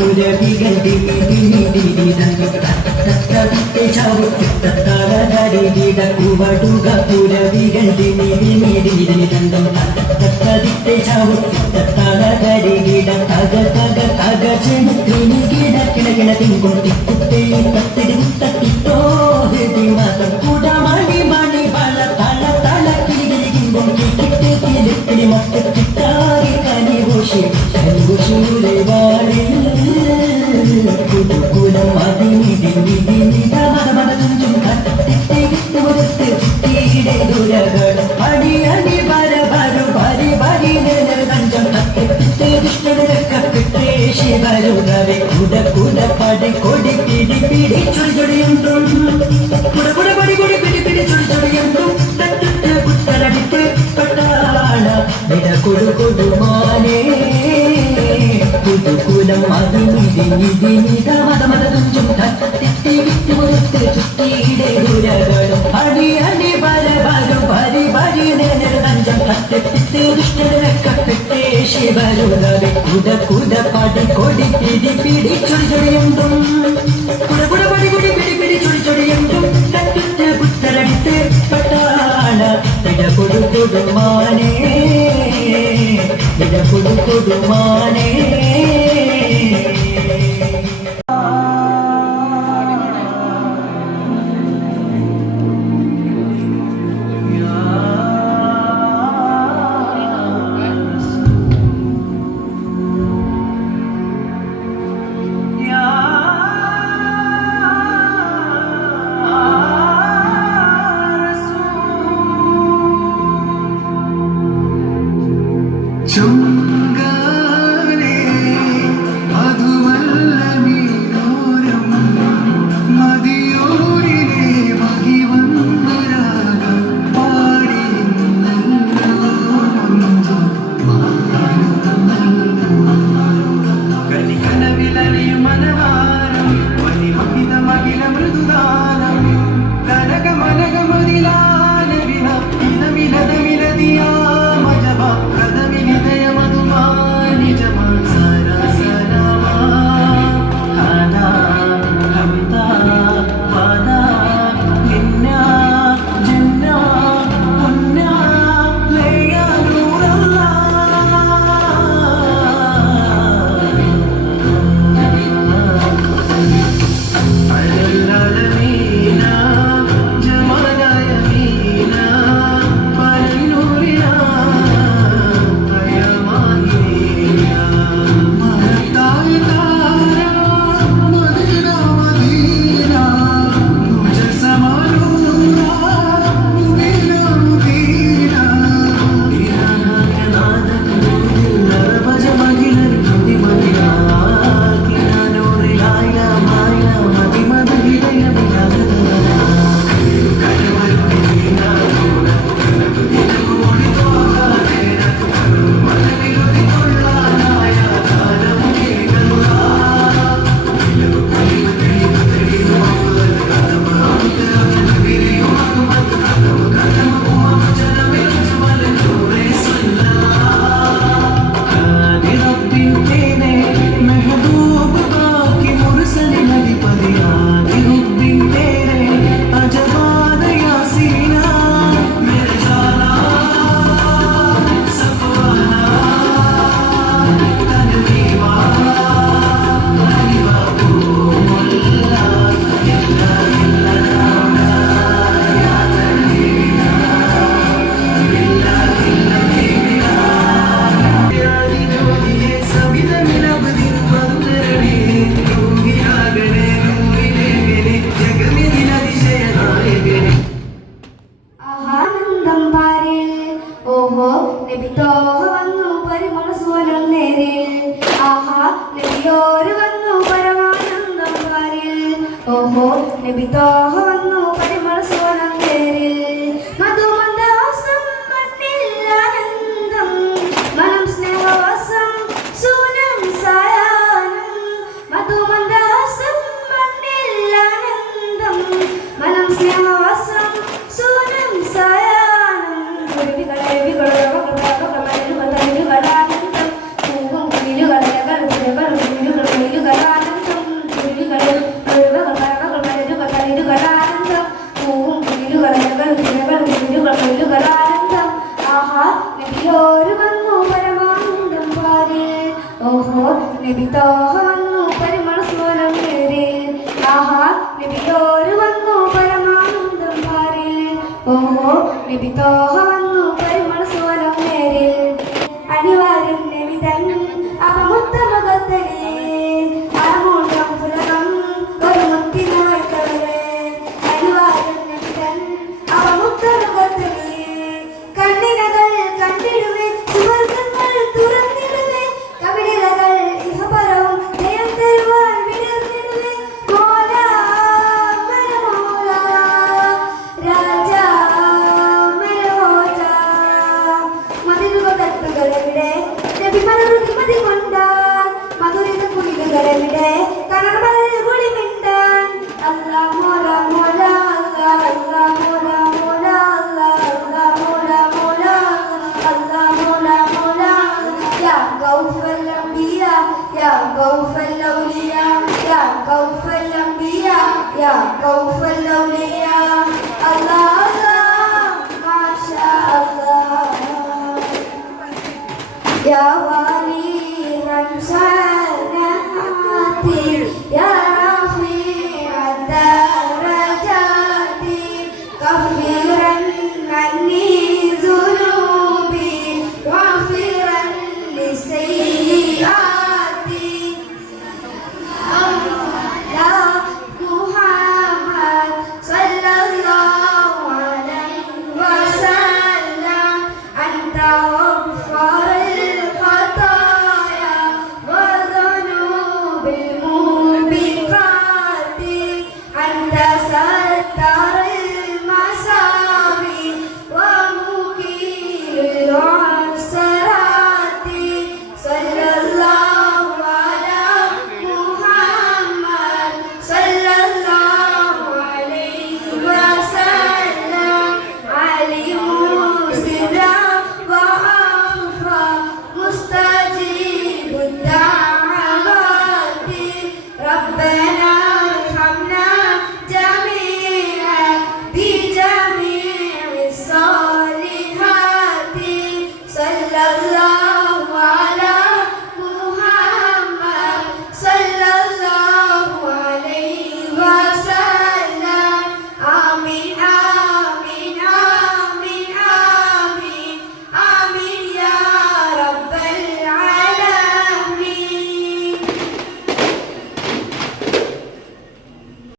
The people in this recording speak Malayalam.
പുരവികൾ ചവിട്ടുക പുരവികൾ ചവിട്ട തക തക തക ചെണുക്കിണി കിട കിടകിട തിങ്കും തിക്കുത്തേ തത്തിരി തത്തിട്ടോ ഹൃദി മതം കുടമണി മണി ബല തല തല കിളികിളി കിങ്കും കിട്ടിട്ട് കിളിക്കിളി മൊത്ത കിട്ടാറി കനിവോഷി കനിവോഷൂരെ വാഴി കുടുകുലം മതിനിടി നിധി നിധ മത മത ചുഞ്ചും കത്തിട്ട് വിട്ട് കൊടുത്ത് ചിത്തിയുടെ ദുരകൾ അടി അടി വര വരു ഭരി ഭരി നേർ കഞ്ചം തത്തിട്ട് ദുഷ്ടരക്കപ്പെട്ടേ ശിവരുടവെ കുട കുട പടി കൊടി പിടി പിടി ചൊടി ചൊടിയുണ്ടും കുട കുട പടി കൊടി പിടി പിടി ചൊടി ചൊടിയുണ്ടും തട്ടിട്ട് കുത്തലടിട്ട് പട്ടാള നിട കൊടു കൊടുമാനേ കുടുകുലം അതിനിധി നിധി നിധ മത മത തുഞ്ചും തട്ടിട്ട് വിട്ട് കൊടുത്ത് ചുറ്റിയുടെ ദുരകളും അടി അടി വര വരു ഭരി ഭരി നേർ കഞ്ചം തട്ടിട്ട് ദുഷ്ടരക്കപ്പെട്ടേ ശിവരുടവെ കുട കുട പടി കൊടി പിടി പിടി ചൊടി ചൊടിയുണ്ടും കുട കുട പടി കൊടി പിടി പിടി ചൊടി ചൊടിയുണ്ടും തട്ടിട്ട് പുത്തലടിത്ത് പട്ടാള ഇട കൊടു കൊടുമാനേ ഇട കൊടു കൊടുമാനേ Terima kasih. തോഹ വന്നു പരിമള സ്വരം നേരിൽ ആഹാ നബിയോര് വന്നു പരമാനന്ദം പാരിൽ ഓഹോ നബി തോഹ വന്നു പരിമള സ്വരം നേരിൽ അനിവാര്യം നബിതൻ അപമുത്തമകത്തലേ അമൂല്യം ഫുലകം ഒരു മുത്തിന വൈത്തവരെ അനിവാര്യം നബിതൻ അപമുത്തമകത്തലേ കണ്ണിനകൾ കണ്ടിടുവേ സുവർഗങ്ങൾ തുറന്നിടുവേ കവിളിലകൾ ഇഹപരവും ജയം തരുവാൻ വിടർന്നിടുവേ മോല മരമോല രാജ മരമോല മതിലുകൾ തട്ടുകളെവിടെ നബിമലർത്തി മതി കൊണ്ടാൽ മധുരിത കുളികളെവിടെ കണർമലർ കുളിമിണ്ടാൻ അല്ലാ മോല മോല അല്ലാ അല്ലാ മോല മോല അല്ലാ അല്ലാ മോല മോല അല്ലാ മോല മോല യാ ഗൗഫൽ അംബിയ യാ ഗൗഫൽ ഔലിയ യാ ഗൗഫൽ അംബിയ യാ ഗൗഫൽ ഔലിയ അല്ലാ അല്ലാ മാഷാ അല്ലാഹ് يا ولي من سناتي